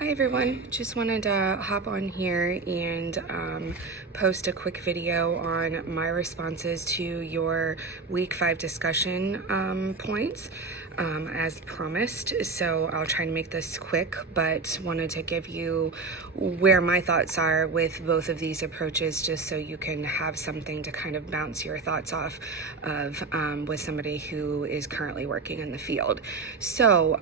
Hi everyone, just wanted to hop on here and post a quick video on my responses to your week 5 discussion points as promised. So I'll try to make this quick, but wanted to give you where my thoughts are with both of these approaches, just so you can have something to kind of bounce your thoughts off of with somebody who is currently working in the field. So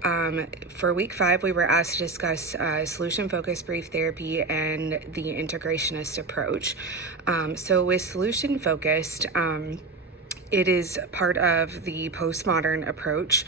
for week 5, we were asked to discuss solution-focused brief therapy and the integrationist approach. So with solution-focused, it is part of the postmodern approach.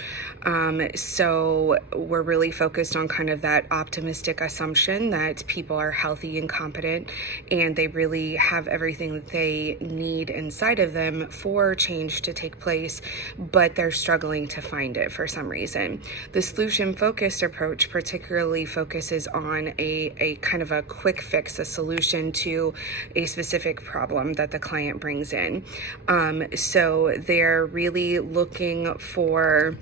So we're really focused on kind of that optimistic assumption that people are healthy and competent and they really have everything that they need inside of them for change to take place, but they're struggling to find it for some reason. The solution-focused approach particularly focuses on a kind of a quick fix, a solution to a specific problem that the client brings in. So they're really looking for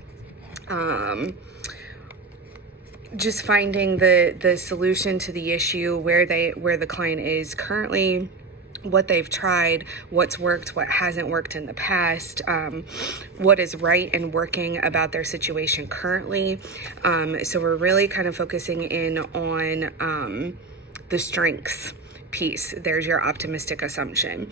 just finding the solution to the issue where the client is currently, what they've tried, what's worked, what hasn't worked in the past, what is right and working about their situation currently. So we're really kind of focusing in on the strengths piece. There's your optimistic assumption.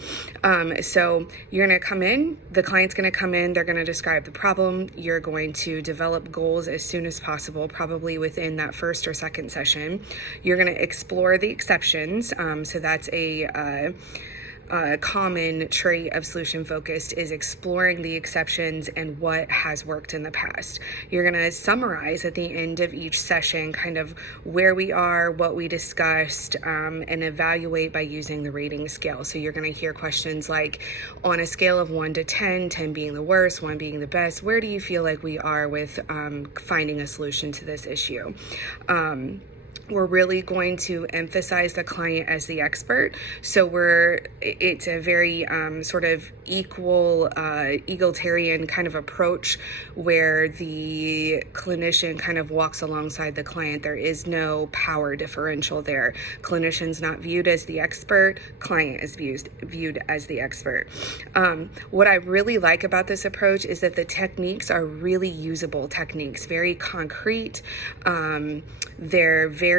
So you're going to come in, the client's going to come in, they're going to describe the problem. You're going to develop goals as soon as possible, probably within that first or second session. You're going to explore the exceptions. So that's a common trait of solution focused, is exploring the exceptions and what has worked in the past. You're going to summarize at the end of each session kind of where we are, what we discussed, and evaluate by using the rating scale. So you're going to hear questions like, on a scale of 1 to 10, 10 being the worst, 1 being the best, where do you feel like we are with finding a solution to this issue? We're really going to emphasize the client as the expert. So it's a very sort of equal, egalitarian kind of approach where the clinician kind of walks alongside the client. There is no power differential there. Clinician's not viewed as the expert, client is viewed as the expert. What I really like about this approach is that the techniques are really usable techniques, very concrete. They're very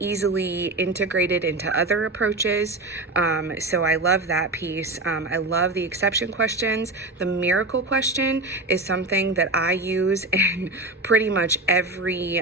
easily integrated into other approaches. So I love that piece. I love the exception questions. The miracle question is something that I use in pretty much every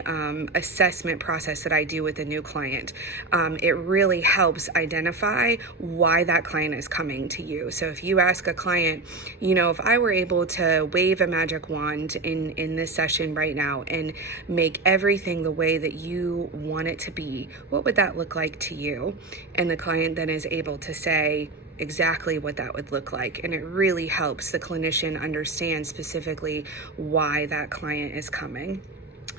assessment process that I do with a new client. It really helps identify why that client is coming to you. So if you ask a client, if I were able to wave a magic wand in this session right now and make everything the way that you want it to be, what would that look like to you? And the client then is able to say exactly what that would look like. And it really helps the clinician understand specifically why that client is coming.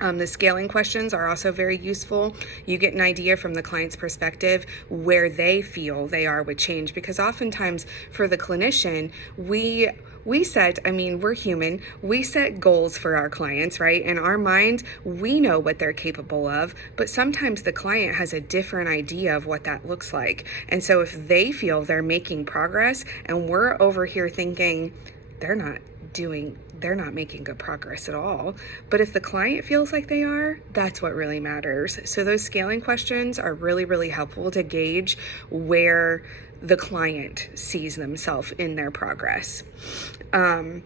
The scaling questions are also very useful. You get an idea from the client's perspective where they feel they are with change, because oftentimes for the clinician, we're human, we set goals for our clients, right? In our mind, we know what they're capable of, but sometimes the client has a different idea of what that looks like. And so if they feel they're making progress and we're over here thinking they're not making good progress at all. But if the client feels like they are, that's what really matters. So those scaling questions are really, really helpful to gauge where the client sees themselves in their progress. I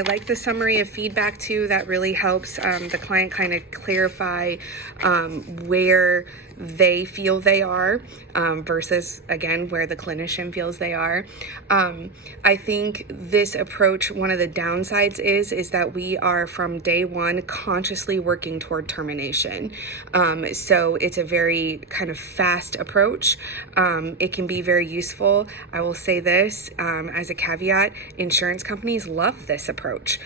like the summary of feedback too. That really helps the client kind of clarify where they feel they are versus, again, where the clinician feels they are. I think this approach, one of the downsides is that we are from day one consciously working toward termination. So it's a very kind of fast approach. It can be very useful. I will say this as a caveat, insurance companies love this approach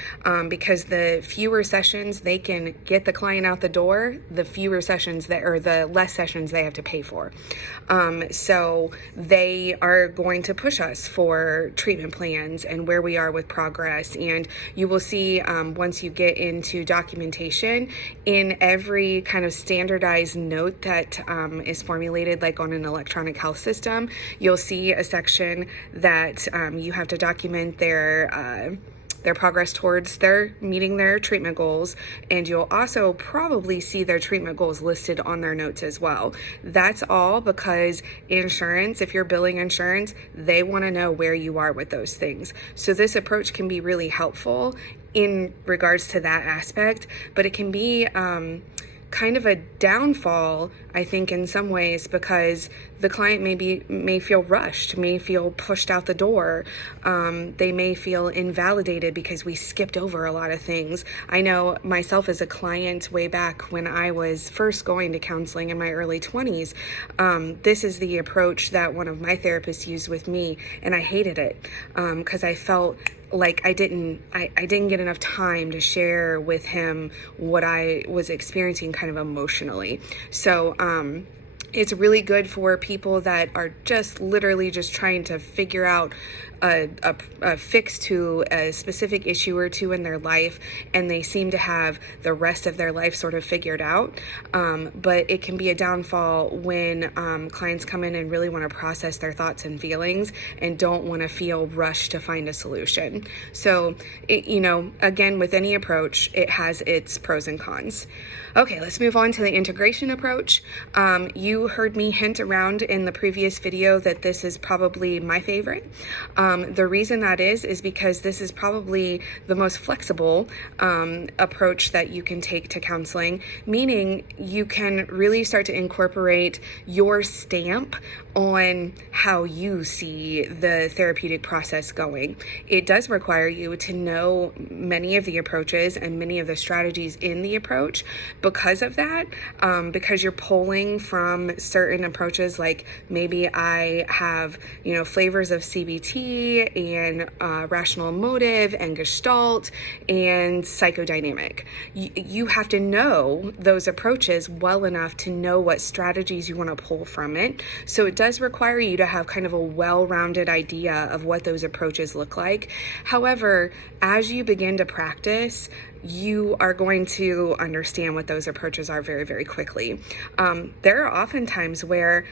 because the fewer sessions they can get the client out the door, the fewer sessions the less sessions they have to pay for. So they are going to push us for treatment plans and where we are with progress. And you will see once you get into documentation, in every kind of standardized note that is formulated like on an electronic health system, you'll see a section that you have to document their progress towards their meeting their treatment goals, and you'll also probably see their treatment goals listed on their notes as well. That's all because insurance, if you're billing insurance, they want to know where you are with those things. So this approach can be really helpful in regards to that aspect, but it can be kind of a downfall, I think, in some ways, because the client may feel rushed, may feel pushed out the door. They may feel invalidated because we skipped over a lot of things. I know myself as a client way back when I was first going to counseling in my early 20s, this is the approach that one of my therapists used with me, and I hated it because I felt like I didn't get enough time to share with him what I was experiencing kind of emotionally. So it's really good for people that are just literally just trying to figure out a fix to a specific issue or two in their life, and they seem to have the rest of their life sort of figured out. But it can be a downfall when clients come in and really want to process their thoughts and feelings and don't want to feel rushed to find a solution. So, again, with any approach, it has its pros and cons. Okay, let's move on to the integration approach. You heard me hint around in the previous video that this is probably my favorite. The reason that is because this is probably the most flexible approach that you can take to counseling, meaning you can really start to incorporate your stamp on how you see the therapeutic process going. It does require you to know many of the approaches and many of the strategies in the approach. Because of that, because you're pulling from certain approaches, like maybe I have, flavors of CBT and rational emotive and Gestalt and psychodynamic. You have to know those approaches well enough to know what strategies you want to pull from it. So it does require you to have kind of a well-rounded idea of what those approaches look like. However, as you begin to practice, you are going to understand what those approaches are very, very quickly. There are often times where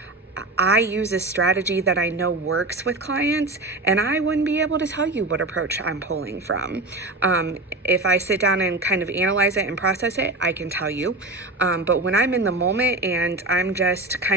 I use a strategy that I know works with clients, and I wouldn't be able to tell you what approach I'm pulling from. If I sit down and kind of analyze it and process it, I can tell you. But when I'm in the moment and I'm just kind